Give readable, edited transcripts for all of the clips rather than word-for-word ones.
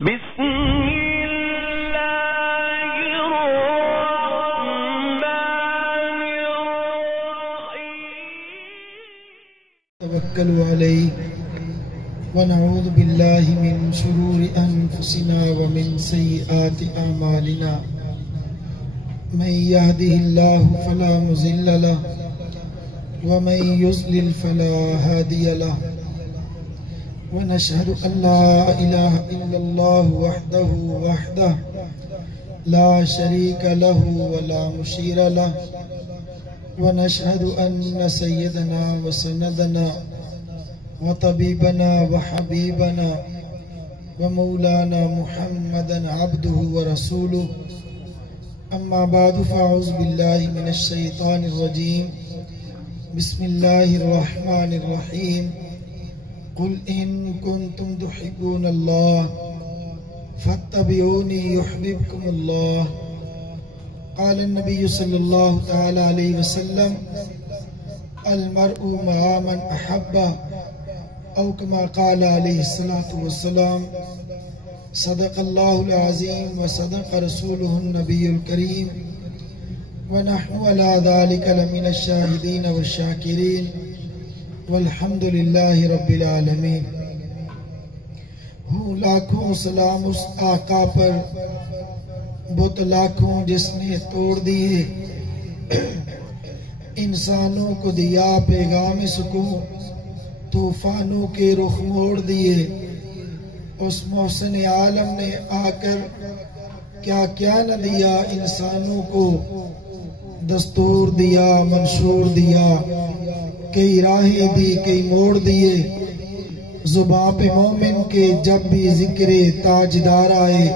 بسم الله الرحمن الرحيم توكلوا عليه ونعوذ بالله من شرور أنفسنا ومن سيئات أعمالنا من يهده الله فلا مضل له ومن يضلل فلا هادي له ونشهد أن لا إله إلا الله وحده لا شريك له ولا مشير له ونشهد أن سيدنا وسندنا وطبيبنا وحبيبنا ومولانا محمدا عبده ورسوله أما بعد فأعوذ بالله من الشيطان الرجيم بسم الله الرحمن الرحيم قل إن كنتم تحبون الله فاتبعوني يحببكم الله قال النبي صلى الله تعالى عليه وسلم المرء مع من أحبه أو كما قال عليه الصلاة والسلام صدق الله العظيم وصدق رسوله النبي الكريم ونحن على ذلك لمن الشاهدين والشاكرين والحمد للہ رب العالمین۔ ہوں لاکھوں سلام اس آقا پر بت لاکھوں جس نے توڑ دیے، انسانوں کو دیا پیغام سکون، طوفانوں کے رخ موڑ دیے۔ اس محسن عالم نے آ کر کیا کیا نہ دیا، انسانوں کو دستور دیا منشور دیا، کئی راہیں دی کئی موڑ دیے۔ زباں پہ مومن کے جب بھی ذکر تاجدار آئے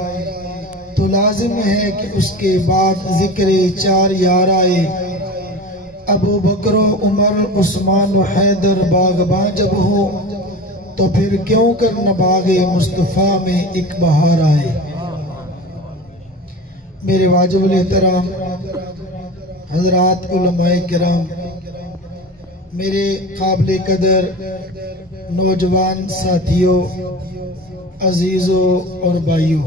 تو لازم ہے کہ اس کے بعد ذکر چار یار آئے۔ ابو بکر و عمر عثمان و حیدر باغباں جب ہو تو پھر کیوں کر نہ باغ مصطفیٰ میں ایک بہار آئے۔ میرے واجب الاحترام حضرات علماء کرام، میرے قابل قدر نوجوان ساتھیوں، عزیزوں اور بھائیوں،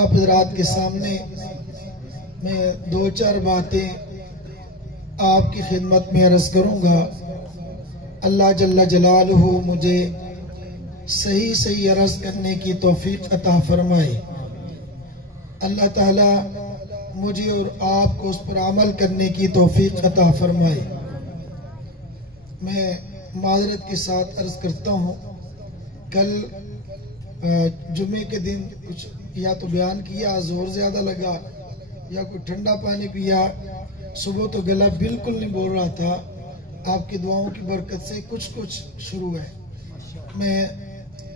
آپ حضرات کے سامنے میں دو چار باتیں آپ کی خدمت میں عرض کروں گا۔ اللہ جل جلالہ مجھے صحیح عرض کرنے کی توفیق عطا فرمائے۔ اللہ تعالی مجھے اور آپ کو اس پر عمل کرنے کی توفیق عطا فرمائے۔ میں معذرت کے ساتھ عرض کرتا ہوں، کل جمعے کے دن کچھ یا تو بیان کیا، زور زیادہ لگا یا کوئی ٹھنڈا پانی پیا، صبح تو گلا بالکل نہیں بول رہا تھا۔ آپ کی دعاؤں کی برکت سے کچھ شروع ہے۔ میں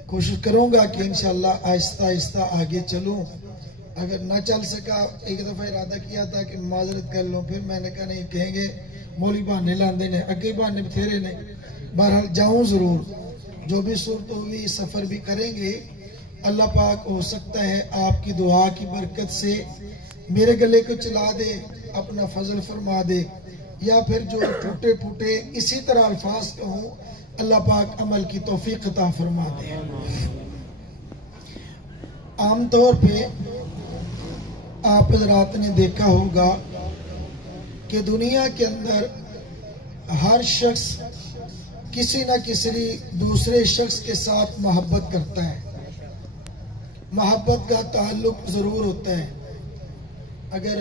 کوشش کروں گا کہ انشاءاللہ آہستہ آہستہ آگے چلوں۔ اگر نہ چل سکا، ایک دفعہ ارادہ کیا تھا کہ معذرت کر لوں، پھر میں نے کہا نہیں، کہیں گے مولی بہانے لاندے نے، اگے بہانے بتھیرے نے۔ بہرحال جاؤں ضرور، جو بھی صورت ہوئی سفر بھی کریں گے۔ اللہ پاک ہو سکتا ہے آپ کی دعا کی برکت سے میرے گلے کو چلا دے، اپنا فضل فرما دے، یا پھر جو ٹوٹے پھوٹے اسی طرح الفاظ کہوں، اللہ پاک عمل کی توفیق عطا فرما دے۔ عام طور پہ آپ حضرات نے دیکھا ہوگا کہ دنیا کے اندر ہر شخص کسی نہ کسی دوسرے شخص کے ساتھ محبت کرتا ہے، محبت کا تعلق ضرور ہوتا ہے۔ اگر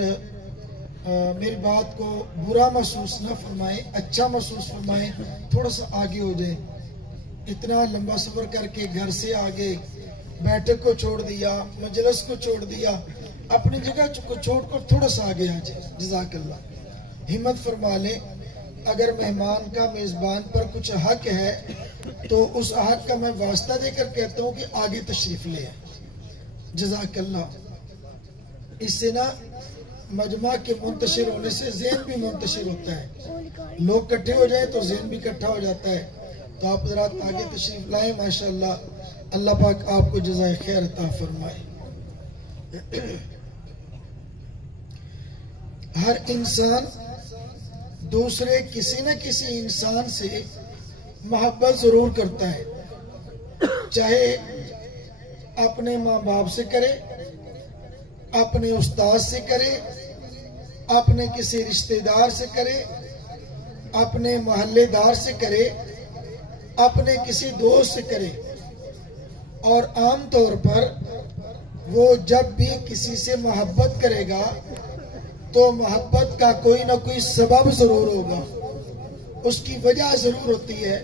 میری بات کو برا محسوس نہ فرمائیں، اچھا محسوس فرمائیں، تھوڑا سا آگے ہو جائیں۔ اتنا لمبا سفر کر کے گھر سے آگے بیٹھک کو چھوڑ دیا، مجلس کو چھوڑ دیا، اپنی جگہ کو چھوڑ کر تھوڑا سا آگے آ جائیں۔ جزاک اللہ، ہمت فرما لیں۔ اگر مہمان کا میزبان پر کچھ حق ہے تو اس حق کا میں واسطہ دے کر کہتا ہوں کہ آگے تشریف لے آئیں۔ جزاک اللہ۔ اس سے نا مجمع کے منتشر ہونے سے ذہن بھی منتشر ہوتا ہے، لوگ کٹھے ہو جائیں تو ذہن بھی کٹھا ہو جاتا ہے۔ تو آپ حضرات آگے تشریف لائیں، ماشاءاللہ اللہ پاک آپ کو جزائے خیر عطا فرمائے۔ ہر انسان دوسرے کسی نہ کسی انسان سے محبت ضرور کرتا ہے، چاہے اپنے ماں باپ سے کرے، اپنے استاد سے کرے، اپنے کسی رشتہ دار سے کرے، اپنے محلے دار سے کرے، اپنے کسی دوست سے کرے، اور عام طور پر وہ جب بھی کسی سے محبت کرے گا تو محبت کا کوئی نہ کوئی سبب ضرور ہوگا، اس کی وجہ ضرور ہوتی ہے۔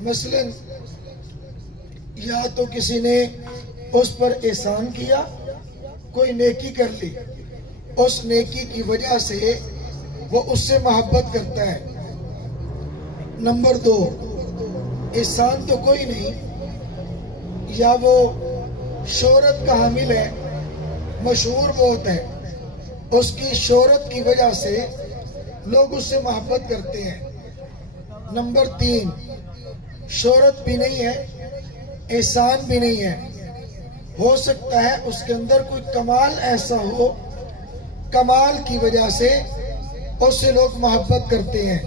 مثلا یا تو کسی نے اس پر احسان کیا، کوئی نیکی کر لی، اس نیکی کی وجہ سے وہ اس سے محبت کرتا ہے۔ نمبر 2، احسان تو کوئی نہیں، یا وہ شہرت کا حامل ہے، مشہور بہت ہے، اس کی شہرت کی وجہ سے لوگ اس سے محبت کرتے ہیں۔ نمبر 3، شہرت بھی نہیں ہے، احسان بھی نہیں ہے، ہو سکتا ہے اس کے اندر کوئی کمال ایسا ہو، کمال کی وجہ سے اس سے لوگ محبت کرتے ہیں۔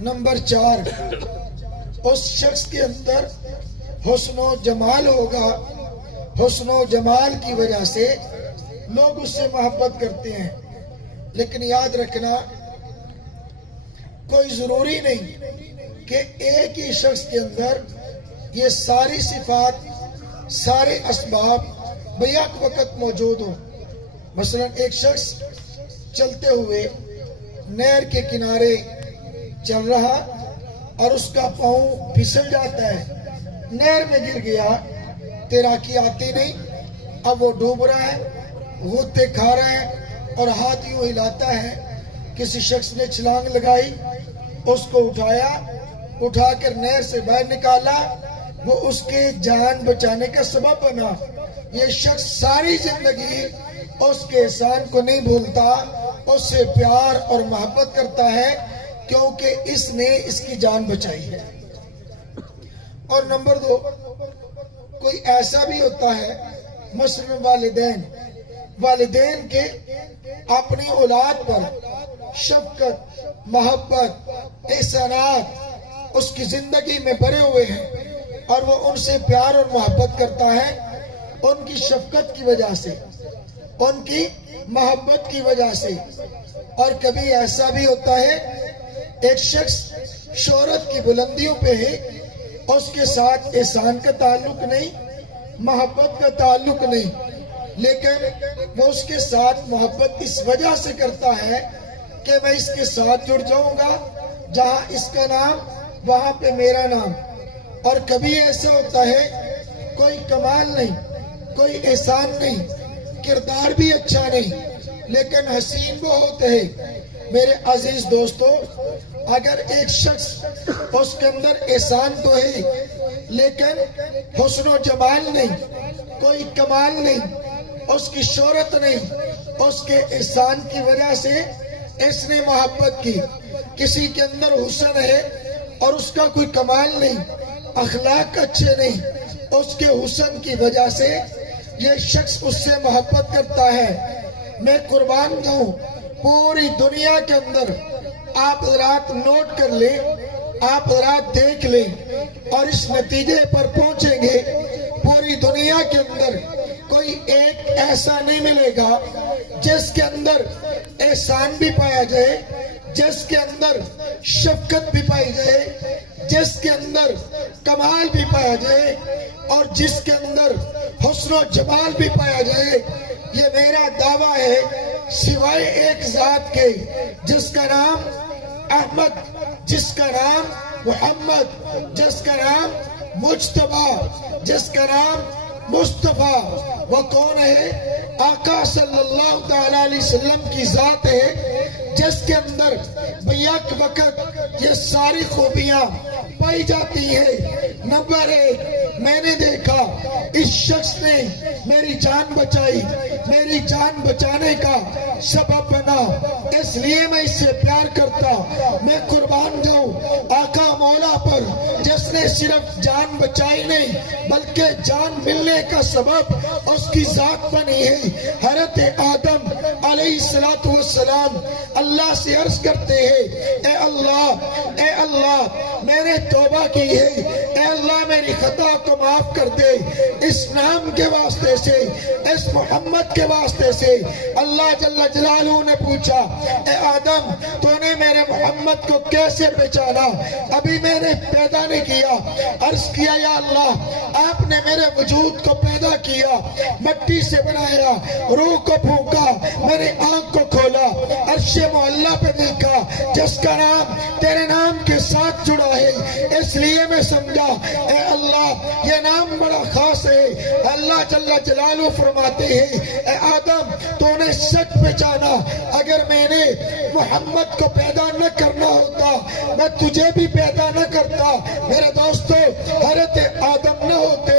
نمبر 4، اس شخص کے اندر حسن و جمال ہوگا، حسن و جمال کی وجہ سے لوگ اس سے محبت کرتے ہیں۔ لیکن یاد رکھنا، کوئی ضروری نہیں کہ ایک ہی شخص کے اندر یہ ساری صفات، سارے اسباب بیک وقت موجود ہوں۔ مثلا ایک شخص چلتے ہوئے نہر کے کنارے چل رہا اور اس کا پاؤں پھسل جاتا ہے، نہر میں گر گیا، تیراکی آتی نہیں، اب وہ ڈوب رہا ہے، غوطے کھا رہا ہے اور ہاتھ یوں ہلاتا ہے۔ کسی شخص نے چھلانگ لگائی، اس کو اٹھایا، اٹھا کر نہر سے باہر نکالا، وہ اس کے جان بچانے کا سبب بنا۔ یہ شخص ساری زندگی اس کے احسان کو نہیں بھولتا، اس سے پیار اور محبت کرتا ہے کیونکہ اس نے اس کی جان بچائی ہے۔ اور نمبر 2، کوئی ایسا بھی ہوتا ہے، مثلا والدین کے اپنی اولاد پر شفقت، محبت، احسانات اس کی زندگی میں بھرے ہوئے ہیں اور وہ ان سے پیار اور محبت کرتا ہے، ان کی شفقت کی وجہ سے، ان کی محبت کی وجہ سے۔ اور کبھی ایسا بھی ہوتا ہے، ایک شخص شہرت کی بلندیوں پہ ہے، اس کے ساتھ احسان کا تعلق نہیں، محبت کا تعلق نہیں، لیکن وہ اس کے ساتھ محبت اس وجہ سے کرتا ہے کہ میں اس کے ساتھ جڑ جاؤں گا، جہاں اس کا نام وہاں پہ میرا نام۔ اور کبھی ایسا ہوتا ہے، کوئی کمال نہیں، کوئی احسان نہیں، کردار بھی اچھا نہیں، لیکن حسین بہت ہے۔ میرے عزیز دوستو، اگر ایک شخص، اس کے اندر احسان تو ہے لیکن حسن و جمال نہیں، کوئی کمال نہیں، اس کی شہرت نہیں، اس کے احسان کی وجہ سے اس نے محبت کی۔ کسی کے اندر حسن ہے اور اس کا کوئی کمال نہیں، اخلاق اچھے نہیں، اس کے حسن کی وجہ سے یہ شخص اس سے محبت کرتا ہے۔ میں قربان جاؤں، پوری دنیا کے اندر آپ حضرات نوٹ کر لیں، آپ حضرات دیکھ لیں اور اس نتیجے پر پہنچیں گے، پوری دنیا کے اندر کوئی ایک ایسا نہیں ملے گا جس کے اندر احسان بھی پایا جائے، جس کے اندر شفقت بھی پائی جائے، جس کے اندر کمال بھی پایا جائے اور جس کے اندر حسن و جمال بھی پایا جائے۔ یہ میرا دعویٰ ہے، سوائے ایک ذات کے جس کا نام احمد، جس کا نام محمد، جس کا نام مجتبیٰ، جس کا نام مصطفیٰ۔ وہ کون ہے؟ آقا صلی اللہ تعالیٰ علیہ وسلم کی ذات ہے جس کے اندر بیک وقت یہ ساری خوبیاں پائی جاتی ہیں۔ نمبر 1، میں نے دیکھا اس شخص نے میری جان بچائی، میری جان بچانے کا سبب بنا، اس لیے میں اس سے پیار کرتا۔ میں قربان جاؤں آقا مولا پر جس نے صرف جان بچائی نہیں بلکہ جان ملنے کا سبب اس کی ذات بنی ہے۔ حضرت آدم علیہ السلام اللہ سے عرض کرتے ہیں، اے اللہ میں نے توبہ کی ہے اے اللہ میری خطا کو معاف کر دے، اس نام کے واسطے سے، اس محمد کے واسطے سے۔ اللہ جل جلالہ نے پوچھا اے آدم تو نے میرے محمد کو کیسے پہچانا؟ ابھی میں نے پیدا نہیں کیا۔ عرض کیا یا اللہ آپ نے میرے وجود کو پیدا کیا، مٹی سے بنایا، روح کو پھونکا، میری آنکھ کو کھولا، عرش معلیٰ پہ دیکھا جس کا نام تیرے نام کے ساتھ جڑا ہے، اس لیے میں سمجھا اے اللہ یہ نام بڑا خاص ہے۔ اللہ جل جلالہ فرماتے ہیں اے آدم تو نے سچ پہچانا، اگر میں نے محمد کو پیدا نہ کرنا ہوتا میں تجھے بھی پیدا نہ کرتا۔ میرے دوستو حضرت آدم نہ ہوتے،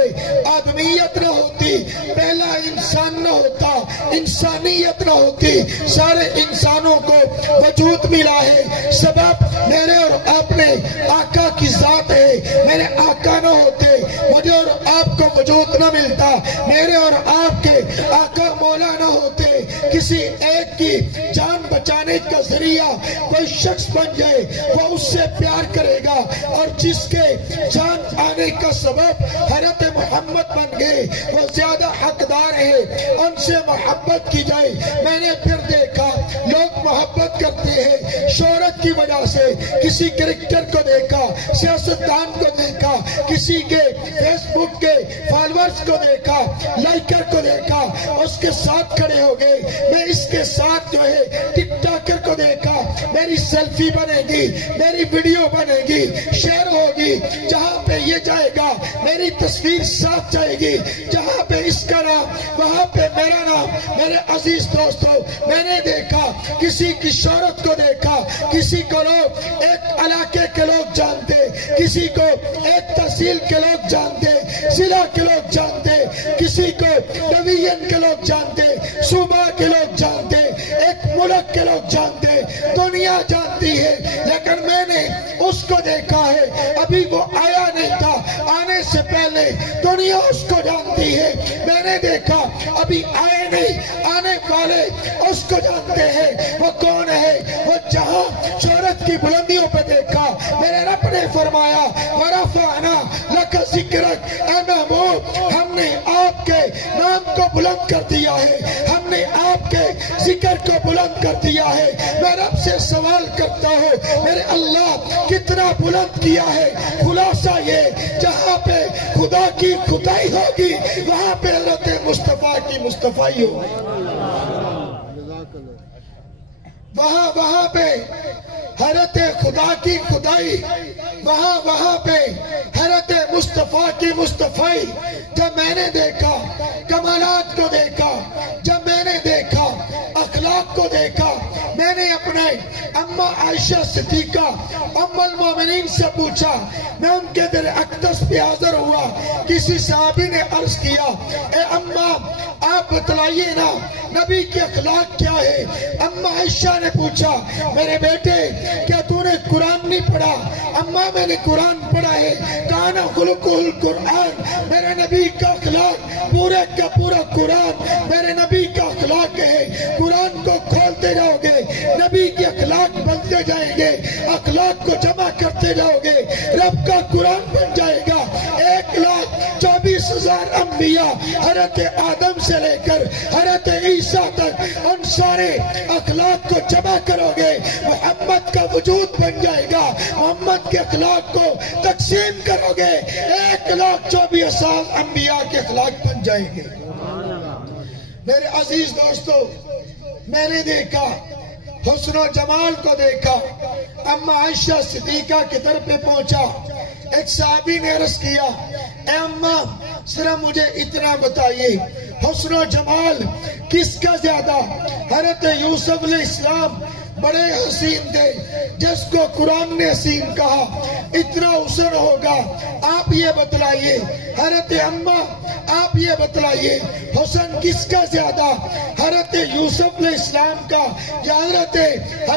آدمیت نہ ہوتی، پہلا انسان نہ ہوتا، انسانیت نہ ہوتی، سارے انسانوں کو وجود ملا ہے، سبب میرے اور اپنے آقا کی ذات ہے۔ میرے آقا نہ ہوتے مجھے اور آپ کو وجود نہ ملتا، میرے اور آپ کے آقا مولا نہ ہوتے کسی ایک کی جان بچانے کا ذریعہ کوئی شخص بن جائے وہ اس سے پیار کرے گا، اور جس کے جان آنے کا سبب حضرت محمد بن گئے وہ زیادہ حقدار ہے، ان سے محبت کی جائے۔ میں نے پھر دیکھا لوگ محبت کرتے ہیں شہرت کی وجہ سے، کسی کرکٹر کو دیکھا، سیاستدان کو دیکھا، کسی کے فیس بک کے فالورز کو دیکھا، لائکر کو دیکھا، اس کے ساتھ کھڑے ہو گئے۔ میں اس کے ساتھ جو ہے ٹک ٹاکر کو دیکھا، میری سیلفی بنے گی، میری ویڈیو بنے گی، شیئر ہوگی، جہاں پہ یہ جائے گا میری تصویر ساتھ جائے گی، جہاں پہ اس کا نام وہاں پہ میرا نام۔ میرے عزیز دوستو میں نے دیکھا کسی کی شہرت کو دیکھا، کسی کو لوگ ایک علاقے کے لوگ جانتے، کسی کو ایک تحصیل کے لوگ جانتے، ضلع کے لوگ جانتے، کسی کو ڈویژن کے لوگ جانتے، صوبہ کے لوگ جانتے، ایک ملک کے لوگ جانتے، دنیا جانتی ہے، لیکن میں نے اس کو دیکھا ہے ابھی وہ آیا نہیں تھا، آنے سے پہلے دنیا اس کو جانتی ہے۔ میں نے دیکھا ابھی آئے نہیں، آنے والے اس کو جانتے ہیں۔ وہ کون ہے؟ وہ جہاں شہرت کی بلندیوں پہ دیکھا میرے رب نے فرمایا وَرَفَعْنَا لَكَ ذِكْرَكَ، اے محبوب ہم نے آپ کے نام کو بلند کر دیا ہے، ہم نے آپ کے ذکر کو بلند کر دیا ہے۔ میں رب سے سوال کرتا ہوں میرے اللہ کتنا بلند کیا ہے؟ خلاصہ یہ جہاں پہ خدا کی خدائی ہوگی وہاں پہ حضرت مصطفیٰ کی مصطفائی ہوگی، وہاں پہ حضرت خدا کی خدائی، وہاں پہ حضرت مصطفیٰ کی مصطفائی۔ جب میں نے دیکھا کمالات کو دیکھا، جب میں نے دیکھا اخلاق کو دیکھا، میں نے اپنے اماں عائشہ صدیقہ ام المومنین سے پوچھا، میں ان کے در اقدس پہ حاضر ہوا، کسی صحابی نے عرض کیا اے اماں آپ بتلائیے نا نبی کے اخلاق کیا ہے؟ اماں عائشہ نے پوچھا میرے بیٹے کیا تو نے قرآن نہیں پڑھا؟ اماں میں نے قرآن پڑھا ہے، کانا خلقہ القرآن، میرے نبی کا اخلاق پورے کا پورا قرآن میرے نبی کا اخلاق ہے۔ قرآن کو کھولتے جاؤ گے نبی کے اخلاق بنتے جائیں گے، اخلاق کو جمع کرتے جاؤ گے رب کا قرآن بن جائے گا۔ 1,24,000 انبیاء حضرت آدم سے لے کر حضرت عیسیٰ تک ان سارے اخلاق کو جمع کرو گے محمد کا وجود بن جائے گا، محمد کے اخلاق کو تقسیم کرو گے 1,24,000 انبیاء کے اخلاق بن جائیں گے۔ میرے عزیز دوستو میں نے دیکھا حسن و جمال کو دیکھا، اماں عائشہ صدیقہ کی طرف پہ پہنچا، ایک صحابی نے عرض کیا اے اماں صرف مجھے اتنا بتائیے حسن و جمال کس کا زیادہ؟ حضرت یوسف علیہ السلام بڑے حسین تھے جس کو قرآن نے حسین کہا، اتنا حسن ہوگا، آپ یہ بتلائیے حضرت اماں آپ یہ بتلائیے حسن کس کا زیادہ؟ حضرت یوسف علیہ السلام کا یا حضرت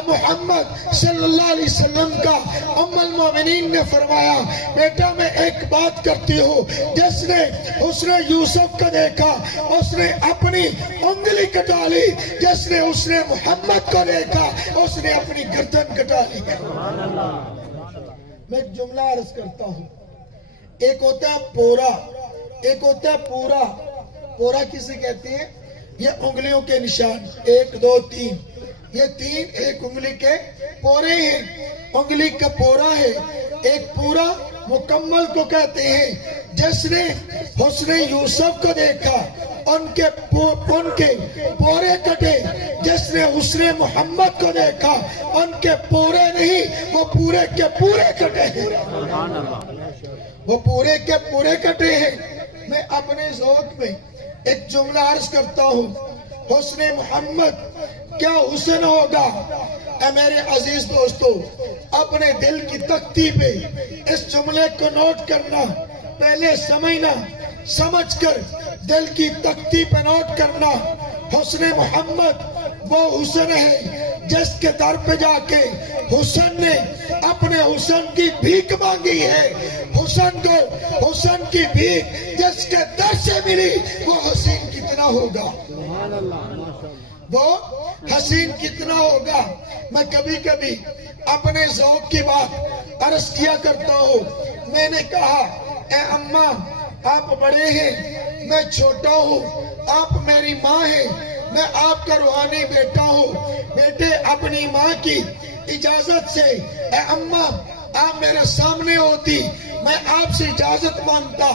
محمد صلی اللہ علیہ وسلم کا؟ ام المومنین نے فرمایا بیٹا میں ایک بات کرتی ہوں، جس نے حسن یوسف کا دیکھا اس نے اپنی انگلی کٹا لی، جس نے اس نے محمد کو دیکھا اس نے اپنی گردن کٹا لی۔ میں ایک جملہ عرض کرتا ہوں، ایک ہوتا ہے پورا، ایک ہوتا ہے پورا۔ پورا کسے کہتے ہیں؟ یہ انگلیوں کے نشان، 1 2 3، یہ 3 ایک انگلی کے پورے ہیں، انگلی کا پورا ہے۔ ایک پورا مکمل کو کہتے ہیں۔ جس نے حسن یوسف کو دیکھا ان کے پورے کٹے، جس نے حسن محمد کو دیکھا ان کے پورے نہیں، وہ پورے کے پورے کٹے ہیں، وہ پورے کے پورے کٹے ہیں۔ میں اپنے ذوق میں ایک جملہ عرض کرتا ہوں، حسن محمد کیا حسن ہوگا؟ اے میرے عزیز دوستو، اپنے دل کی تختی پہ اس جملے کو نوٹ کرنا، پہلے سمجھنا، سمجھ کر دل کی تختی پہ نوٹ کرنا۔ حسن محمد وہ حسن ہے جس کے در پہ جا کے حسن نے اپنے حسن کی بھیک مانگی ہے۔ حسن کو حسن کی بھیک جس کے در سے ملی، وہ حسین کتنا ہوگا، وہ حسین کتنا ہوگا۔ میں کبھی کبھی اپنے ذوق کی بات عرض کیا کرتا ہوں۔ میں نے کہا، اے اماں آپ بڑے ہیں، میں چھوٹا ہوں، آپ میری ماں ہیں، میں آپ کا روحانی بیٹا ہوں۔ بیٹے اپنی ماں کی اجازت سے، اے اماں آپ میرے سامنے ہوتی، میں آپ سے اجازت مانگتا،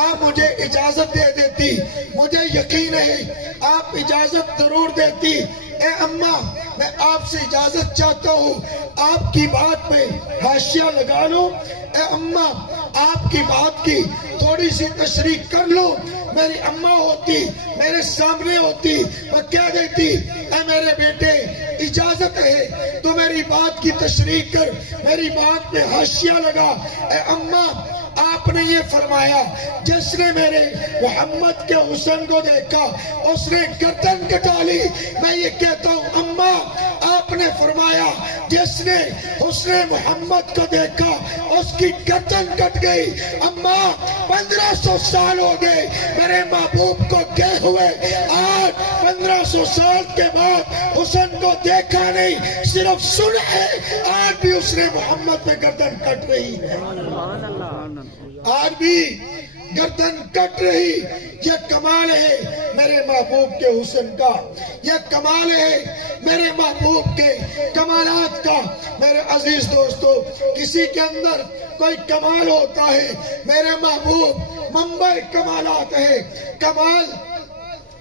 آپ مجھے اجازت دے دیتی، مجھے یقین ہے آپ اجازت ضرور دیتی۔ اے اماں میں آپ سے اجازت چاہتا ہوں، آپ کی بات پہ حاشیہ لگا لوں۔ اے اماں آپ کی بات کی تھوڑی سی تشریح کر لو۔ میری اماں ہوتی، میرے سامنے ہوتی، وہ کہہ دیتی، اے میرے بیٹے اجازت ہے تو میری بات کی تشریح کر، میری بات پہ حاشیہ لگا۔ اے اماں آپ نے یہ فرمایا، جس نے میرے محمد کے حسن کو دیکھا اس نے گردن کٹا لی۔ میں یہ کہتا ہوں اماں آپ نے فرمایا، جس نے حسن محمد کو دیکھا اس کی گردن کٹ گئی۔ اماں 1500 سال ہو گئے میرے محبوب کو گئے ہوئے، آج 1500 سال کے بعد حسن کو دیکھا نہیں، صرف سنا ہے، آج بھی حسن محمد پہ گردن کٹ رہی ہے، آج بھی گردن کٹ رہی۔ یہ کمال ہے میرے محبوب کے حسن کا، یہ کمال ہے میرے محبوب کے کمالات کا۔ میرے عزیز دوستو، کسی کے اندر کوئی کمال ہوتا ہے، میرے محبوب منبع کمالات ہے۔ کمال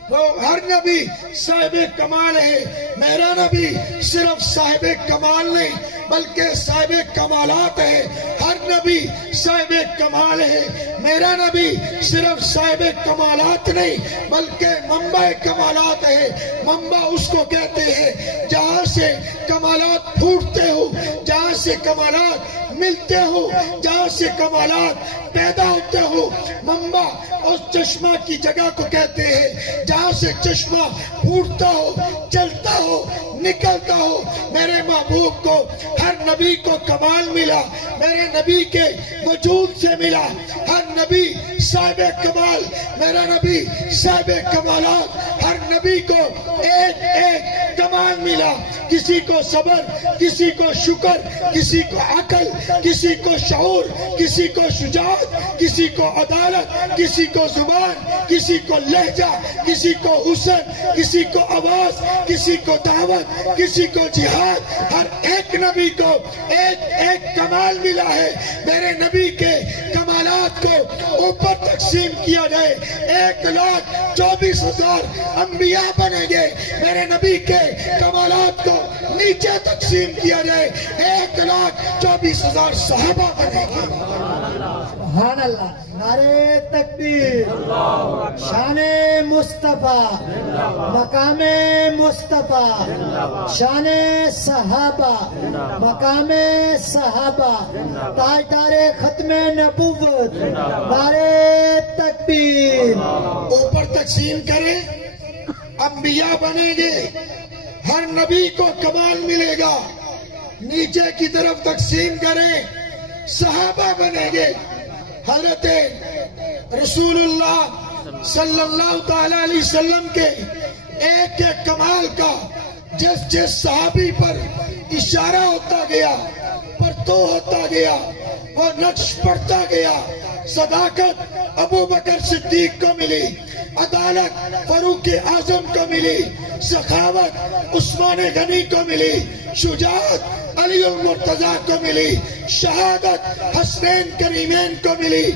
وہ ہر نبی صاحب کمال ہے، میرا نبی صرف صاحب کمال نہیں بلکہ صاحب کمالات ہے۔ ہر نبی صاحب کمال ہے، میرا نبی صرف صاحب کمالات نہیں بلکہ منبع کمالات ہے۔ منبع اس کو کہتے ہیں جہاں سے کمالات پھوٹتے ہو، جہاں سے کمالات ملتے ہو، جہاں سے کمالات پیدا ہوتے ہو۔ منبع اس چشمہ کی جگہ کو کہتے ہیں جہاں سے چشمہ پھوٹتا ہو، چلتا ہو، نکلتا ہو۔ میرے محبوب کو ہر نبی کو کمال ملا، میرے نبی کے وجود سے ملا۔ ہر نبی صاحب کمال، میرا نبی صاحب کمالات۔ ہر نبی کو ایک ایک کمال ملا، کسی کو صبر، کسی کو شکر، کسی کو عقل، کسی کو شعور، کسی کو شجاعت، کسی کو عدالت، کسی کو زبان، کسی کو لہجہ، کسی کو حسن، کسی کو آواز، کسی کو دعوت، کسی کو جہاد۔ ہر ایک نبی کو ایک ایک کمال ملا ہے۔ میرے نبی کے کمالات کو اوپر تقسیم کیا جائے 1,24,000 انبیاء بنیں گے، میرے نبی کے کمالات کو نیچے تقسیم کیا جائے 1,24,000 صحابہ بنیں گے۔ سبحان اللہ، نعرہ تکبیر، شان مصطفیٰ، مقام مصطفیٰ، شان صحابہ، مقام صحابہ، تاجدار ختم نبوت، نعرہ تکبیر۔ اوپر تقسیم کریں، انبیاء بنیں گے، ہر نبی کو کمال ملے گا۔ نیچے کی طرف تقسیم کریں، صحابہ بنیں گے۔ حضرت رسول اللہ صلی اللہ تعالی علیہ وسلم کے ایک ایک کمال کا جس جس صحابی پر اشارہ ہوتا گیا، پرتو ہوتا گیا، وہ نقش پڑتا گیا، صداقت ابو بکر صدیق کو ملی، عدالت فاروق اعظم کو ملی، سخاوت عثمان غنی کو ملی، شجاعت علی المرتضیٰ کو ملی، شہادت حسنین کریمین کو ملی۔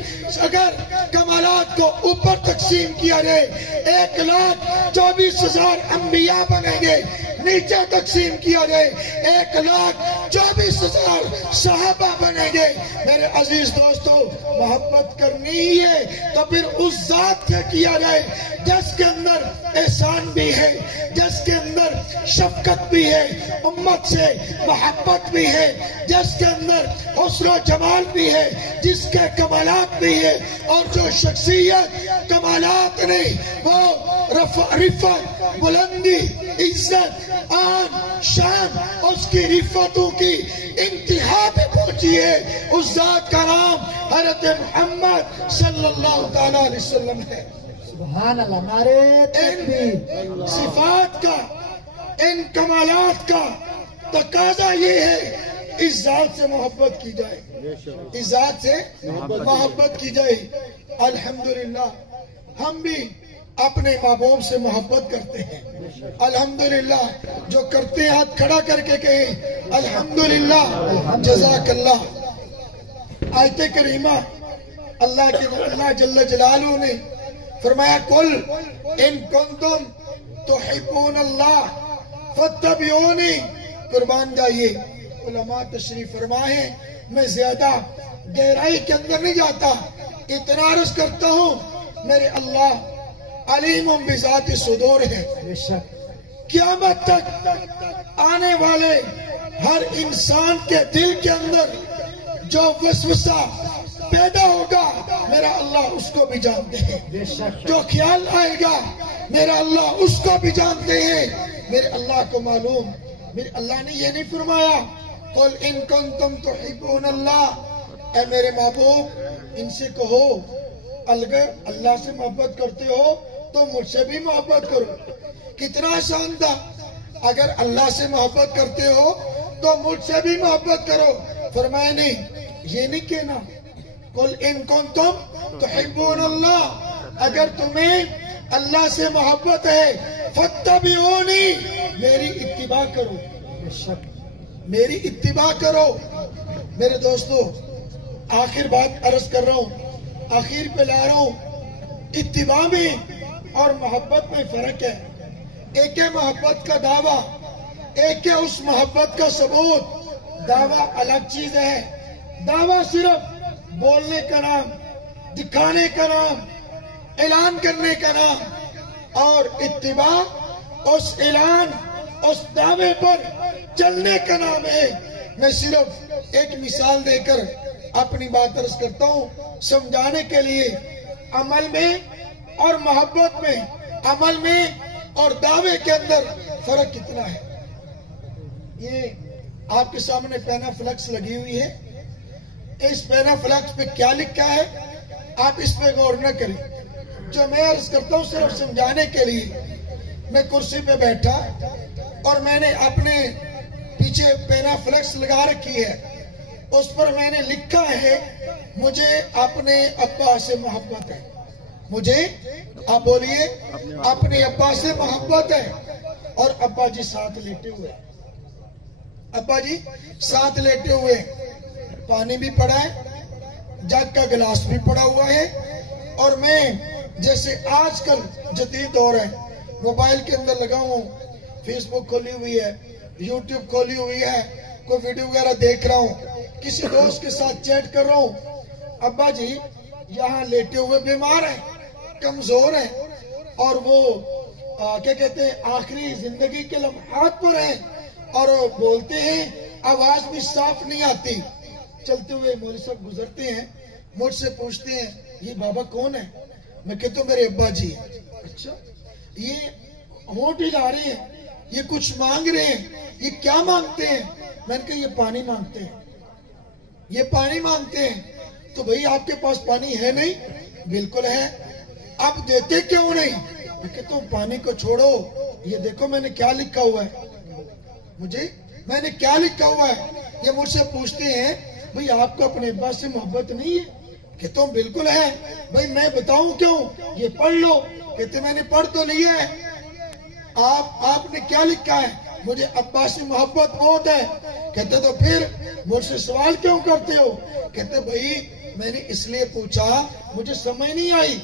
اگر کمالات کو اوپر تقسیم کیا جائے 1,24,000 انبیاء بنیں گے، نیچے تقسیم کیا جائے 1,24,000 صحابہ بنیں گے۔ میرے عزیز دوستو، محبت کرنی ہی ہے تو پھر اس ذات سے کیا جائے جس کے اندر احسان بھی ہے، جس کے اندر شفقت بھی ہے، امت سے محبت بھی ہے، جس کے اندر حسن و جمال بھی ہے، جس کے کمالات بھی ہے، اور جو شخصیت کمالات نے وہ رفعت، بلندی، عزت، آن، شان، اس کی رفتوں کی انتہا پہ پہنچی ہے، اس ذات کا نام حضرت محمد صلی اللہ تعالیٰ علیہ وسلم ہے۔ سبحان اللہ، نعرہ تکبیر۔ ان صفات کا، ان کمالات کا تقاضا یہ ہے اس ذات سے محبت کی جائے، اس ذات سے محبت کی جائے۔ الحمدللہ ہم بھی اپنے ماں باپ سے محبت کرتے ہیں، الحمدللہ۔ جو کرتے ہیں ہاتھ کھڑا کر کے کہیں الحمدللہ، جزاک اللہ۔ آیت کریمہ اللہ جل جلالہ نے فرمایا قل ان کنتم تحبون اللہ فاتبعونی۔ قربان جائیے، علماء تشریف فرما ہے، میں زیادہ گہرائی کے اندر نہیں جاتا، اتنا عرض کرتا ہوں میرے اللہ علیم بذات صدور ہے۔ قیامت تک آنے والے ہر انسان کے دل کے اندر جو وسوسہ پیدا ہوگا میرا اللہ اس کو بھی جانتے ہیں، جو خیال آئے گا میرا اللہ اس کو بھی جانتے ہیں۔ میرے اللہ کو معلوم، میرے اللہ نے یہ نہیں فرمایا قل ان کنتم تحبون اللہ، اے میرے محبوب ان سے کہو اگر اللہ سے محبت کرتے ہو تو مجھ سے بھی محبت کرو۔ کتنا آسان تھا، اگر اللہ سے محبت کرتے ہو تو مجھ سے بھی محبت کرو۔ فرمایا نہیں، یہ نہیں کہنا قل ان کنتم تحبون اللہ، اگر تمہیں اللہ سے محبت ہے فاتبعونی، میری اتباع کرو، میری اتباع کرو۔ میرے دوستو، آخر بات عرض کر رہا ہوں، آخر پہ لا رہا ہوں، اتباع میں اور محبت میں فرق ہے۔ ایک ہے محبت کا دعویٰ، ایک ہے اس محبت کا ثبوت۔ دعویٰ الگ چیز ہے، دعویٰ صرف بولنے کا نام، دکھانے کا نام، اعلان کرنے کا نام، اور اتباع اس اعلان، اس دعوے پر چلنے کا نام ہے۔ میں صرف ایک مثال دے کر اپنی بات عرض کرتا ہوں سمجھانے کے لیے۔ عمل میں اور محبت میں، عمل میں اور دعوے کے اندر فرق کتنا ہے۔ یہ آپ کے سامنے پینا فلکس لگی ہوئی ہے، اس پینا فلکس پہ کیا لکھا ہے آپ اس پہ غور نہ کریں۔ جو میں عرض کرتا ہوں صرف سمجھانے کے لیے۔ میں کرسی پہ بیٹھا اور میں نے اپنے پیچھے پینا فلکس لگا رکھی ہے، اس پر میں نے لکھا ہے مجھے اپنے ابا سے محبت ہے، مجھے، آپ بولیے، اپنے ابا سے محبت ہے۔ اور ابا جی ساتھ لیٹے ہوئے، ابا جی ساتھ لیٹے ہوئے، پانی بھی پڑا ہے، جگ کا گلاس بھی پڑا ہوا ہے، اور میں جیسے آج کل جدید دور ہے، موبائل کے اندر لگا ہوں، فیس بک کھولی ہوئی ہے، یوٹیوب کھولی ہوئی ہے، کوئی ویڈیو وغیرہ دیکھ رہا ہوں، کسی دوست کے ساتھ چیٹ کر رہا ہوں۔ ابا جی یہاں لیٹے ہوئے بیمار ہیں، کمزور ہیں، اور وہ کیا کہتے ہیں آخری زندگی کے لمحات پر ہیں، اور بولتے ہیں آواز بھی صاف نہیں آتی۔ چلتے ہوئے مولوی صاحب گزرتے ہیں، مجھ سے پوچھتے ہیں یہ بابا کون ہے؟ میں کہتا ہوں میرے ابا جی۔ اچھا، یہ ہونٹ ہلا رہے ہیں، یہ کچھ مانگ رہے ہیں، یہ کیا مانگتے ہیں؟ میں نے کہا یہ پانی مانگتے ہیں، یہ پانی مانگتے ہیں۔ تو بھئی آپ کے پاس پانی ہے نہیں؟ بالکل ہے۔ اب دیتے کیوں نہیں؟ میں کہتا ہوں پانی کو چھوڑو، یہ دیکھو میں نے کیا لکھا ہوا ہے، میں نے کیا لکھا ہوا ہے۔ یہ مجھ سے پوچھتے ہیں بھئی آپ کو اپنے ابا سے محبت نہیں ہے؟ کہ تم بالکل ہے بھائی میں بتاؤں کیوں یہ پڑھ لو کہتے میں نے پڑھ تو لیا ہے آپ نے کیا لکھا ہے مجھے ابا سے محبت بہت ہے کہتے تو پھر مجھ سے سوال کیوں کرتے ہو کہتے بھائی میں نے اس لیے پوچھا مجھے سمجھ نہیں آئی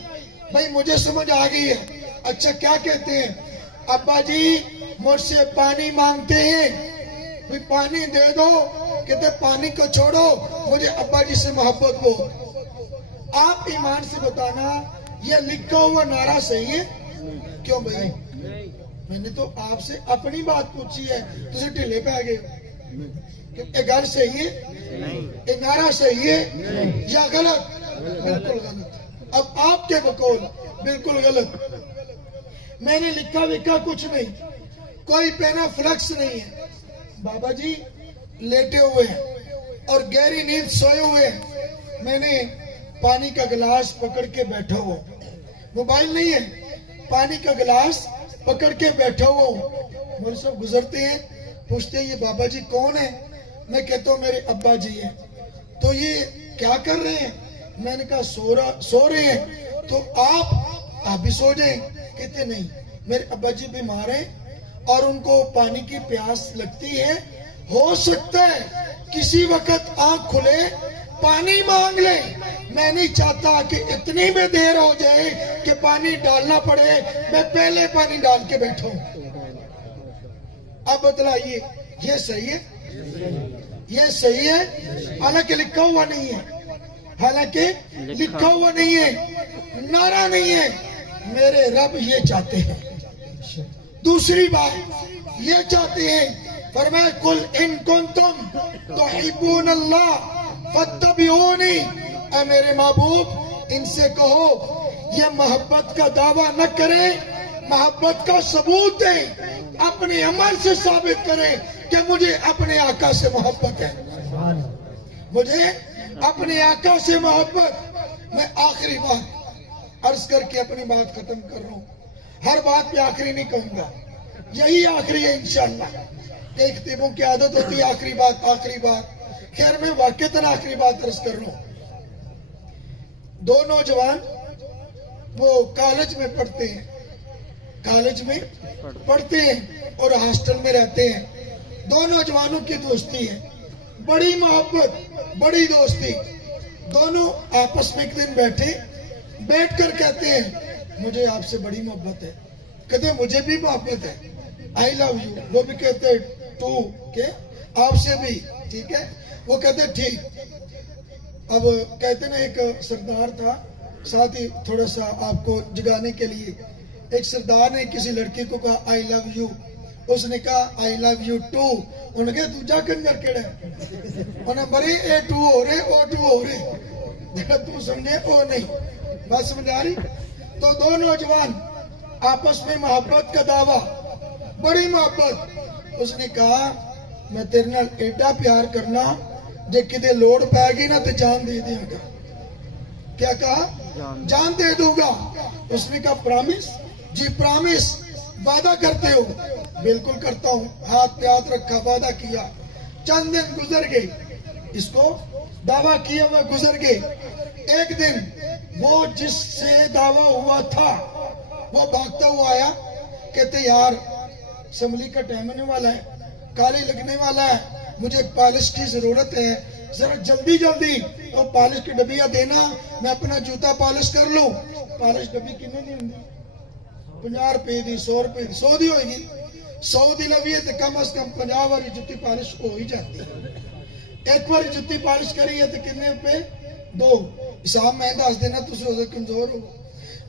بھائی مجھے سمجھ آ گئی ہے اچھا کیا کہتے ہیں ابا جی مجھ سے پانی مانگتے ہیں بھائی پانی دے دو کہتے پانی کو چھوڑو مجھے ابا جی سے محبت ہو آپ ایمان سے بتانا یہ لکھا ہوا نعرہ صحیح ہے کیوں بھائی میں نے تو آپ سے اپنی بات پوچھی ہے تجھے ڈھیلے پہ آ گئے کہ گھر صحیح ہے نعرہ صحیح ہے یا غلط بالکل غلط اب آپ کے بقول بالکل غلط میں نے لکھا وکھا کچھ نہیں کوئی پینا فلکس نہیں ہے بابا جی لیٹے ہوئے ہیں اور گہری نیند سوئے ہوئے ہیں میں نے پانی کا گلاس پکڑ کے بیٹھا ہوا موبائل نہیں ہے پانی کا گلاس پکڑ کے بیٹھا ہوا مول صاحب گزرتے ہیں پوچھتے ہیں یہ بابا جی کون ہے میں کہتا ہوں میرے ابا جی ہیں تو یہ کیا کر رہے ہیں میں نے کہا سو رہے ہیں تو آپ بھی سو جائیں کہتے نہیں میرے ابا جی بیمار ہیں اور ان کو پانی کی پیاس لگتی ہے ہو سکتا ہے کسی وقت آنکھ کھلے پانی مانگ لے میں نہیں چاہتا کہ اتنی میں دیر ہو جائے کہ پانی ڈالنا پڑے میں پہلے پانی ڈال کے بیٹھا ہوں اب بتلائیے یہ صحیح ہے یہ صحیح ہے حالانکہ لکھا ہوا نہیں ہے حالانکہ لکھا ہوا نہیں ہے نعرہ نہیں ہے میرے رب یہ چاہتے ہیں دوسری بات یہ چاہتے ہیں فرمایا قل ان کنتم تحبون اللہ فاتبعونی اے میرے محبوب ان سے کہو یہ محبت کا دعویٰ نہ کریں محبت کا ثبوت دیں اپنے عمل سے ثابت کریں کہ مجھے اپنے آقا سے محبت ہے مجھے اپنے آقا سے محبت میں آخری بات عرض کر کے اپنی بات ختم کر رہا ہوں ہر بات پہ آخری نہیں کہوں گا یہی آخری ہے انشاءاللہ کئی خطیبوں کی عادت ہوتی ہے آخری بات خیر میں واقعتاً آخری بات عرض کر رہا ہوں دو نوجوان وہ کالج میں پڑھتے ہیں اور ہاسٹل میں رہتے ہیں دو نوجوانوں کی دوستی ہے بڑی محبت بڑی دوستی دونوں آپس میں ایک دن بیٹھ کر کہتے ہیں مجھے آپ سے بڑی محبت ہے کہتے ہیں مجھے بھی محبت ہے I love you وہ بھی کہتے ہیں تو کہ آپ سے بھی ٹھیک ہے وہ کہتے ہیں ٹھیک اب کہتے ہیں ایک سردار تھا ساتھ ہی تھوڑا سا آپ کو جگانے کے لیے ایک سردار نے کسی لڑکی کو کہا I love you اس نے کہا I love you too انہوں نے کہا دوجا کنجر کیڑا ہے انہوں نے بڑے A2 ہو رہے O2 ہو رہے تو سمجھے او نہیں بات سمجھ آ رہی تو دو نوجوان آپس میں محبت کا دعویٰ بڑی محبت اس نے کہا میں تیرے نال ایڈا پیار کرنا جے کدے لوڑ پائے گی نا تو جان دے دیں گا کیا کہا جان دے دوں گا اس نے کہا پرامیس جی پرامیس وعدہ کرتے ہو بالکل کرتا ہوں ہاتھ پہ ہاتھ رکھا وعدہ کیا چند دن گزر گئے اس کو دعویٰ کیا ہوا گزر گئے ایک دن وہ جس سے دعویٰ ہوا تھا وہ بھاگتا ہوا آیا کہتے یار اسمبلی کا ٹائم ہونے والا ہے کالے لگنے والا ہے مجھے ایک پالش کی ضرورت ہے ذرا جلدی اور پالش کی ڈبیاں دینا میں اپنا جوتا پالش کر لوں پالش ڈبی کنے دی ہوندی 50 روپے دی 100 روپے دی 100 دی ہوئے گی 100 دی لوی ہے تو کم از کم 50 والی جتی پالش ہو ہی جاتی ہے ایک بار جتی پالش کری ہے تو کنے روپے 2 حساب میں دس دینا تو روزہ کمزور ہو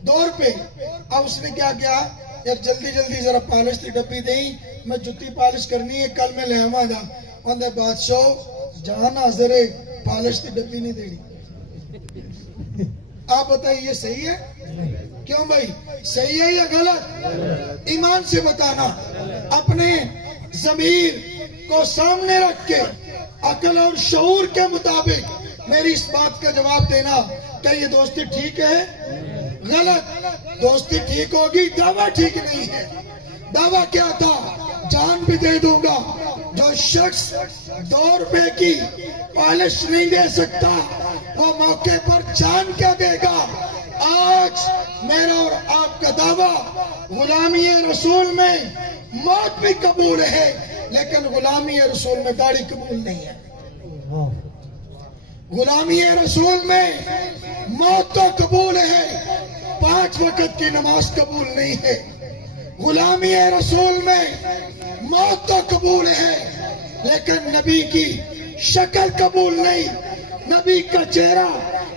2 روپے اب اس نے کیا کیا یار جلدی ذرا پالش کی ڈبی دیں میں جتی پالش کرنی ہے کل میں لے آواں گا اندر بادشاہ جان حاضر ہے پالش کی ڈبی نہیں دینی آپ بتائیے یہ صحیح ہے کیوں بھائی صحیح ہے یا غلط ایمان سے بتانا اپنے ضمیر کو سامنے رکھ کے عقل اور شعور کے مطابق میری اس بات کا جواب دینا کہ یہ دوستی ٹھیک ہے غلط دوستی ٹھیک ہوگی دعویٰ ٹھیک نہیں ہے دعویٰ کیا تھا جان بھی دے دوں گا جو شخص 2 روپے کی پالش نہیں دے سکتا وہ موقع پر جان کیا دے گا؟ آج میرا اور آپ کا دعویٰ غلامی رسول میں موت بھی قبول ہے، لیکن غلامی رسول میں داڑھی قبول نہیں ہے۔ غلامی رسول میں موت تو قبول ہے، 5 وقت کی نماز قبول نہیں ہے۔ غلامی رسول میں موت تو قبول ہے، لیکن نبی کی شکل قبول نہیں، نبی کا چہرہ،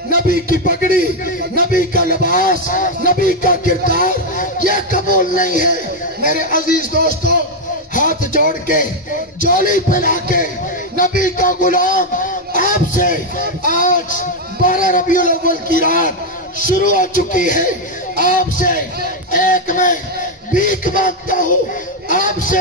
نبی کی پگڑی، نبی کا لباس، نبی کا کردار یہ قبول نہیں ہے۔ میرے عزیز دوستو، ہاتھ جوڑ کے جولی پھیلا کے نبی کا غلام آپ سے آج 12 ربیع الاول کی رات شروع ہو چکی ہے، آپ سے ایک میں بھیک مانگتا ہوں، آپ سے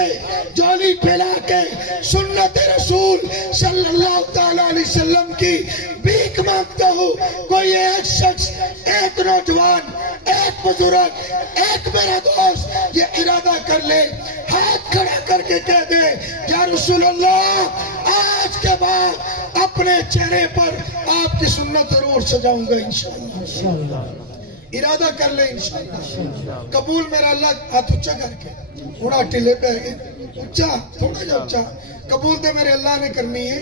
جولی پھیلا کے سنت رسول صلی اللہ تعالیٰ علیہ وسلم کی بھیک مانگتا ہوں۔ کوئی ایک شخص، ایک نوجوان، ایک بزرگ، ایک میرا دوست یہ ارادہ کر لے، ہاتھ کھڑا کر کے کہہ دے یا رسول اللہ آج کے بعد اپنے چہرے پر آپ کی سنت ضرور سجاؤں گا انشاءاللہ۔ ارادہ کر لے انشاءاللہ۔ قبول میرا اللہ، ہاتھ اچھا کر کے، تھوڑا ٹلے پہ ہے، اچھا تھوڑا جا اچھا، قبول تو میرے اللہ نے کرنی ہے،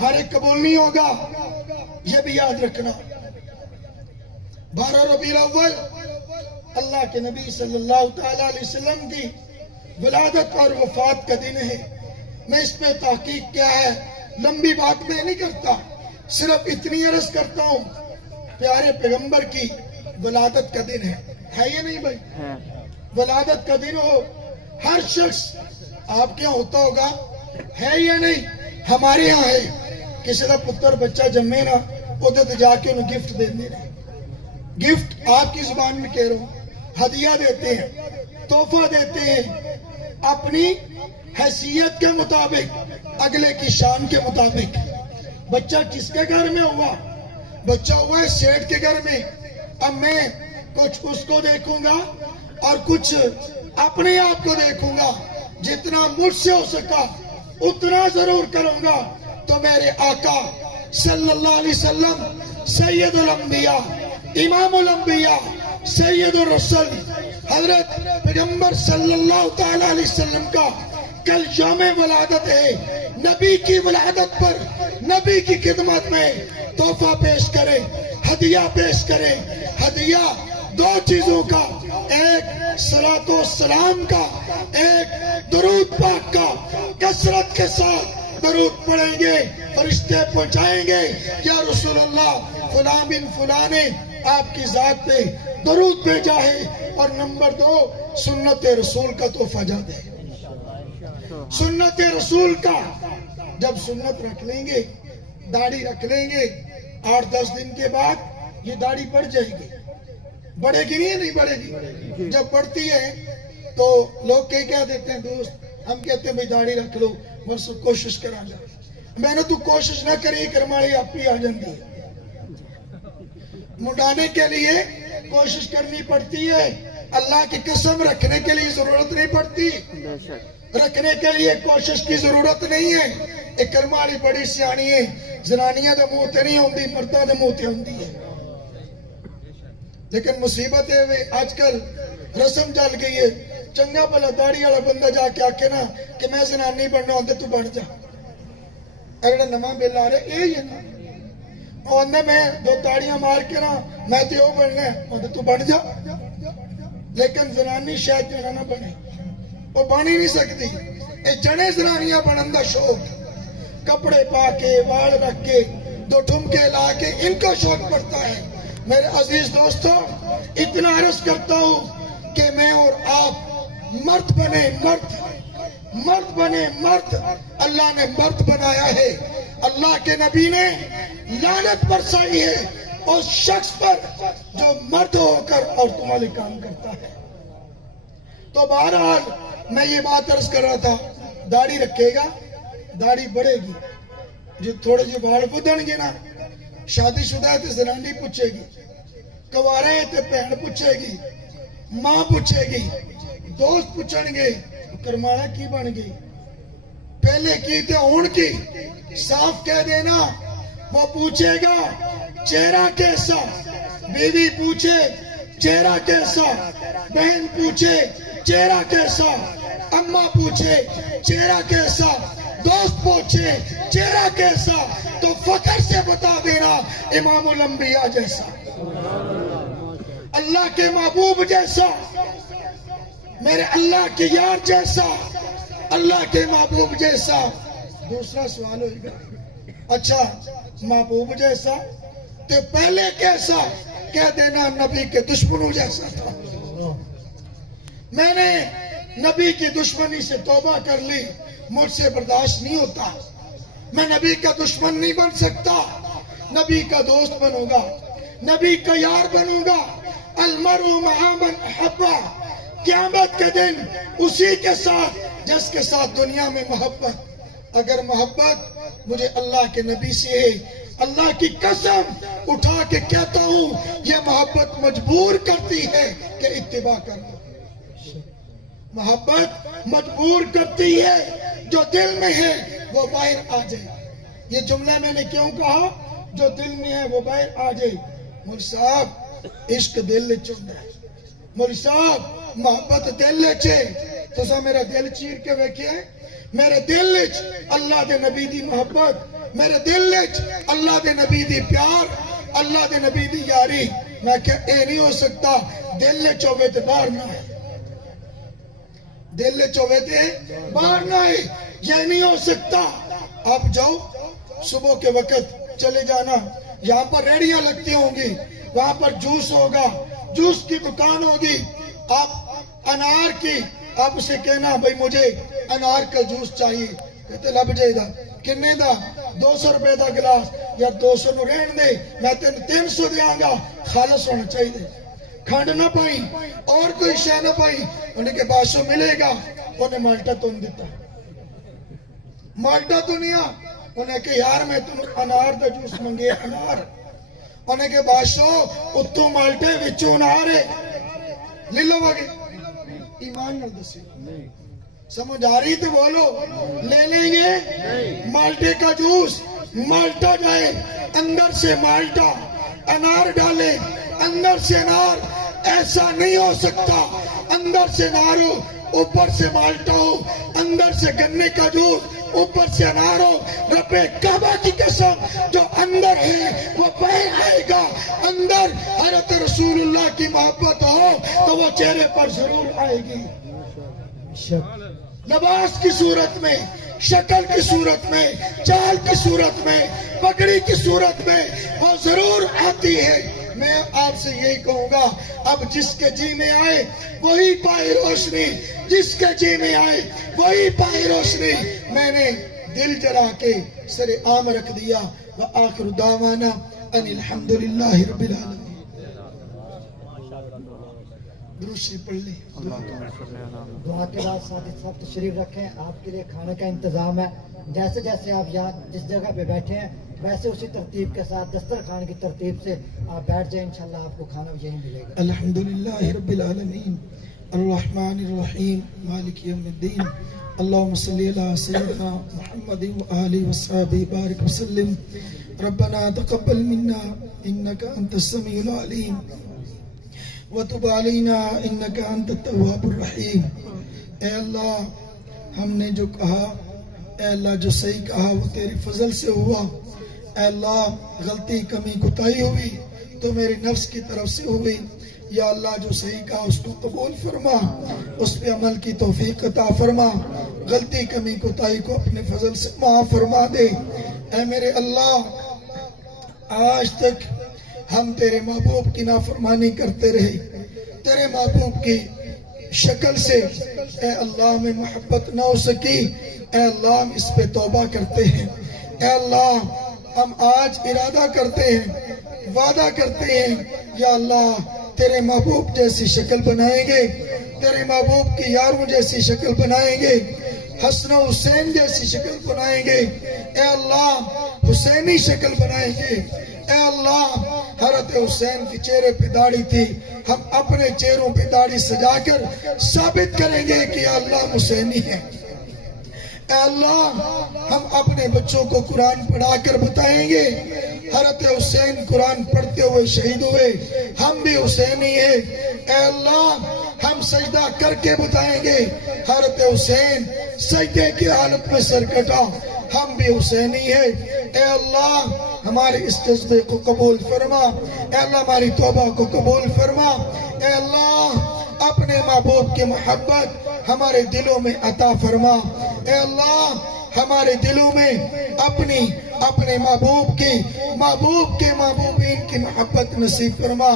ہر ایک قبول نہیں ہوگا، یہ بھی یاد رکھنا۔ 12 ربیع الاول اللہ کے نبی صلی اللہ تعالیٰ علیہ وسلم کی ولادت اور وفات کا دن ہے۔ میں اس پہ تحقیق کیا ہے، لمبی بات میں نہیں کرتا، صرف اتنی عرض کرتا ہوں، پیارے پیغمبر کی ولادت کا دن ہے یہ نہیں بھائی؟ ولادت کا دن ہو، ہر شخص آپ کے ہوتا ہوگا، ہے یا نہیں؟ ہمارے ہاں ہے، کسی کا پتر بچہ جمے نا ادھر جا کے انہیں گفٹ دے رہے، گفٹ آپ کی زبان میں کہہ رہا ہوں، ہدیہ دیتے ہیں، تحفہ دیتے ہیں، اپنی حیثیت کے مطابق، اگلے کی شان کے مطابق۔ بچہ کس کے گھر میں ہوا؟ بچہ ہوا ہے سیٹھ کے گھر میں، اب میں کچھ اس کو دیکھوں گا اور کچھ اپنے آپ کو دیکھوں گا، جتنا مجھ سے ہو سکا اتنا ضرور کروں گا۔ تو میرے آقا صلی اللہ علیہ وسلم سید الانبیاء، امام الانبیاء، سید الرسل حضرت پیغمبر صلی اللہ تعالیٰ علیہ وسلم کا کل یوم ولادت ہے۔ نبی کی ولادت پر نبی کی خدمت میں تحفہ پیش کرے، ہدیہ پیش کرے۔ ہدیہ 2 چیزوں کا، ایک صلاۃ و سلام کا، ایک درود پاک کا۔ کثرت کے ساتھ درود پڑھیں گے، فرشتے پہنچائیں گے یا رسول اللہ فلاں بن فلاں نے آپ کی ذات پہ درود بھیجا ہے۔ اور نمبر 2 سنت رسول کا تحفہ جا دے، سنت رسول کا۔ جب سنت رکھ لیں گے، داڑھی رکھ لیں گے، 8-10 دن کے بعد یہ داڑھی بڑھ جائے گی، بڑھے گی نہیں بڑھے گی؟ جب بڑھتی ہے تو لوگ کہہ دیتے ہیں دوست، ہم کہتے ہیں بھائی داڑھی رکھ لو، بس کوشش کرا جا، میں نے تو کوشش نہ کری کرمالی آپ ہی آ جاتی ہے۔ مڈانے کے لیے کوشش کرنی پڑتی ہے، اللہ کی قسم رکھنے کے لیے ضرورت نہیں پڑتی، رکھنے کے لیے کوشش کی ضرورت نہیں ہے۔ ایک کرمالی بڑی سیانی ہے، زنانیاں دے منہ تے نہیں ہوندی، مرداں دے منہ تے ہوندی ہے۔ لیکن مصیبت ہے آج کل رسم چل گئی ہے، چنگا بھلا داڑھی والا بندہ جا کے آکے نا کہ میں زنانی بننا ہوندے تو بن جا، اگر نواں بل آ رہے یہ ہے نا، ہوندے میں 2 تاڑیاں مار کے نا میں تو وہ بننا ہے ہوندے تو بن جا۔ لیکن زنانی شاید جو نہ بنے، وہ بن ہی نہیں سکتی۔ اے جنے زنانیاں بنن دا شوق، کپڑے پا کے، وال رکھ کے، 2 ٹھمکے لا کے، ان کو شوق پڑتا ہے۔ میرے عزیز دوستو، اتنا عرض کرتا ہوں کہ میں اور آپ مرد بنے، مرد بنے، مرد۔ اللہ نے مرد بنایا ہے، اللہ کے نبی نے لعنت برسائی ہے اس شخص پر جو مرد ہو کر عورتوں والے کام کرتا ہے۔ تو بہرحال میں یہ بات عرض کر رہا تھا، داڑھی رکھے گا، داڑھی بڑھے گی، جو تھوڑے جو بال بدن گے نا، شادی شدہ ہے تو زنانی پوچھے گی، کوارے ہیں تو بہن پوچھے گی، ماں پوچھے گی، دوست پوچھیں گے کرمالا کی بن گئی، پہلے کی تھے ہون کی، صاف کہہ دینا۔ وہ پوچھے گا چہرہ کیسا، بیوی پوچھے چہرہ کیسا، بہن پوچھے چہرہ کیسا، اماں پوچھے چہرہ کیسا، دوست پوچھے چہرہ کیسا، تو فخر سے بتا دینا امام الانبیاء جیسا، اللہ کے محبوب جیسا، میرے اللہ کے یار جیسا، اللہ کے محبوب جیسا۔ دوسرا سوال ہوگا اچھا محبوب جیسا تو پہلے کیسا، کہہ دینا نبی کے دشمنوں جیسا تھا۔ میں نے نبی کی دشمنی سے توبہ کر لی، مجھ سے برداشت نہیں ہوتا، میں نبی کا دشمن نہیں بن سکتا، نبی کا دوست بنوں گا، نبی کا یار بنوں گا۔ المرء مع من احب، قیامت کے دن اسی کے ساتھ جس کے ساتھ دنیا میں محبت۔ اگر محبت مجھے اللہ کے نبی سے ہے، اللہ کی قسم اٹھا کے کہتا ہوں یہ محبت مجبور کرتی ہے کہ اتباع کرنا، محبت مجبور کرتی ہے، جو دل میں ہے وہ باہر آ جائے۔ یہ جملہ میں نے کیوں کہا جو دل میں ہے وہ باہر آ جائے؟ مولوی صاحب عشق دل لے چوندا ہے، مولوی صاحب محبت دل لے چے، تو سا میرا دل چیر کے ویکھے، میرے دل لچ اللہ دے نبی دی محبت، میرے دل لچ اللہ دے نبی دی پیار، اللہ دے نبی دی یاری۔ میں کہ اے نہیں ہو سکتا، دل لچ ہوئے تے باہر نہ ہے، دل لچ ہوئے تے باہر نہ ہے، یہ نہیں ہو سکتا۔ آپ جاؤ صبح کے وقت چلے جانا، یہاں پر ریڑیاں لگتی ہوں گی، وہاں پر جوس ہوگا، جوس کی دکان ہوگی، آپ انار کی، آپ اسے کہنا بھئی مجھے انار کا جوس چاہیے، کہتے لب جائے دا، کنے دا؟ 200 روپے دا گلاس، یا 200 نو رہن دے، میں 300 دیاں گا، خالص ہونا چاہیے دے، کھانڈ نہ پائی اور کوئی شے نہ پائی۔ انہیں کے بادشاہ ملے گا، انہیں مالٹا تو نہیں دیتا، مالٹا تو نہیں آ، انہیں کہ یار میں تنوں انار دا جوس منگے، انار، انہیں کے بادشاہ اتو مالٹے وچوں انار ہے، لے لو آگے، ایمان نہ دسی، سمجھ آ رہی تو بولو، لے لیں گے مالٹے کا جوس، مالٹا جائے اندر سے مالٹا، انار ڈالے اندر سے انار، ایسا نہیں ہو سکتا، اندر سے انار ہو اوپر سے مالٹا ہو، اندر سے گنے کا جوس اوپر سے انار ہو۔ رب کعبہ کی قسم جو اندر ہے وہ باہر آئے گا، اندر حضرت رسول اللہ کی محبت ہو تو وہ چہرے پر ضرور آئے گی، لباس کی صورت میں، شکل کی صورت میں، چال کی صورت میں، پگڑی کی صورت میں وہ ضرور آتی ہے۔ میں آپ سے یہی کہوں گا، اب جس کے جی میں آئے وہی پائے روشنی، جس کے جی میں آئے وہی پائے روشنی۔ میں نے دل جلا کے سر عام رکھ دیا، وآخر دعوانا ان الحمدللہ رب العالمین۔ دروشی پڑھ لیں، دعا کے بعد ساتھ سب تشریف رکھیں، آپ کے لیے کھانے کا انتظام ہے، جیسے جیسے آپ یہاں جس جگہ پہ بیٹھے ہیں ویسے اسی ترتیب کے ساتھ دسترخوان کی ترتیب سے آپ بیٹھ جائیں، انشاءاللہ آپ کو کھانا یہیں ملے گا۔ الحمدللہ رب العالمین الرحمن الرحیم مالک یوم الدین اللہم صلی علی سیدنا محمد وآلہ وصحبہ بارک وسلم۔ ربنا تقبل منا انکا انت السمیع العلیم وتب علینا انکا انت التواب الرحیم۔ اے اللہ ہم نے جو کہا، اے اللہ جو صحیح کہا وہ تیری فضل سے ہوا، اے اللہ غلطی کمی کوتاہی ہوئی تو میری نفس کی طرف سے ہوئی، یا اللہ جو صحیح کہا اس کو قبول فرما، اس پہ عمل کی توفیق عطا فرما، غلطی کمی کوتاہی کو اپنے فضل سے معاف فرما دے۔ اے میرے اللہ آج تک ہم تیرے محبوب کی نافرمانی کرتے رہے، تیرے محبوب کی شکل سے اے اللہ میں محبت نہ ہو سکی، اے اللہ ہم اس پہ توبہ کرتے ہیں، اے اللہ ہم آج ارادہ کرتے ہیں، وعدہ کرتے ہیں، یا اللہ تیرے محبوب جیسی شکل بنائیں گے، تیرے محبوب کی یاروں جیسی شکل بنائیں گے، حسن و حسین جیسی شکل بنائیں گے، اے اللہ حسینی شکل بنائیں گے، اے اللہ حضرت حسین کی چہرے پہ داڑھی تھی، ہم اپنے چہروں پہ داڑھی سجا کر ثابت کریں گے کہ یا اللہ حسینی ہے۔ اے اللہ ہم اپنے بچوں کو قرآن پڑھا کر بتائیں گے حضرت حسین قرآن پڑھتے ہوئے شہید ہوئے، ہم بھی حسینی ہیں۔ اے اللہ ہم سجدہ کر کے بتائیں گے حضرت حسین سجدے کی حالت میں سر کٹا، ہم بھی حسینی ہیں۔ اے اللہ ہمارے اس جذبے کو قبول فرما، اے اللہ ہماری توبہ کو قبول فرما، اے اللہ اپنے محبوب کی محبت ہمارے دلوں میں عطا فرما، اے اللہ ہمارے دلوں میں اپنے محبوب کے محبوبین کی محبت نصیب فرما۔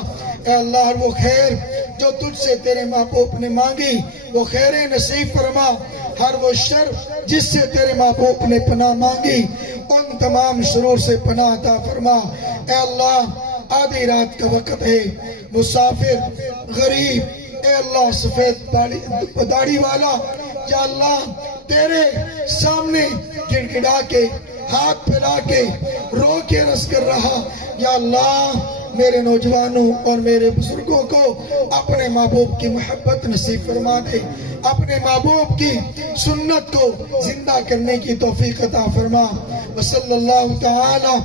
اے اللہ وہ خیر جو تجھ سے تیرے محبوب نے مانگی وہ خیریں نصیب فرما، ہر وہ شر جس سے تیرے محبوب نے پناہ مانگی ان تمام شرور سے پناہ عطا فرما۔ اے اللہ آدھی رات کا وقت ہے، مسافر غریب، اے اللہ سفید داڑھی والا، یا اللہ تیرے سامنے گڑ گڑا کے ہاتھ پھیلا کے رو کے رس کر رہا، یا اللہ میرے نوجوانوں اور میرے بزرگوں کو اپنے محبوب کی محبت نصیب فرما دے، اپنے محبوب کی سنت کو زندہ کرنے کی توفیق عطا فرما۔ وصلی اللہ تعالی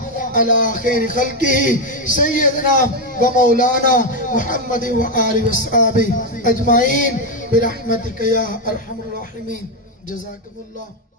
علی خیر خلقہ سیدنا و مولانا محمد و آلہ وصحبہ اجمعین برحمتک یا ارحم الراحمین۔ جزاکم اللہ۔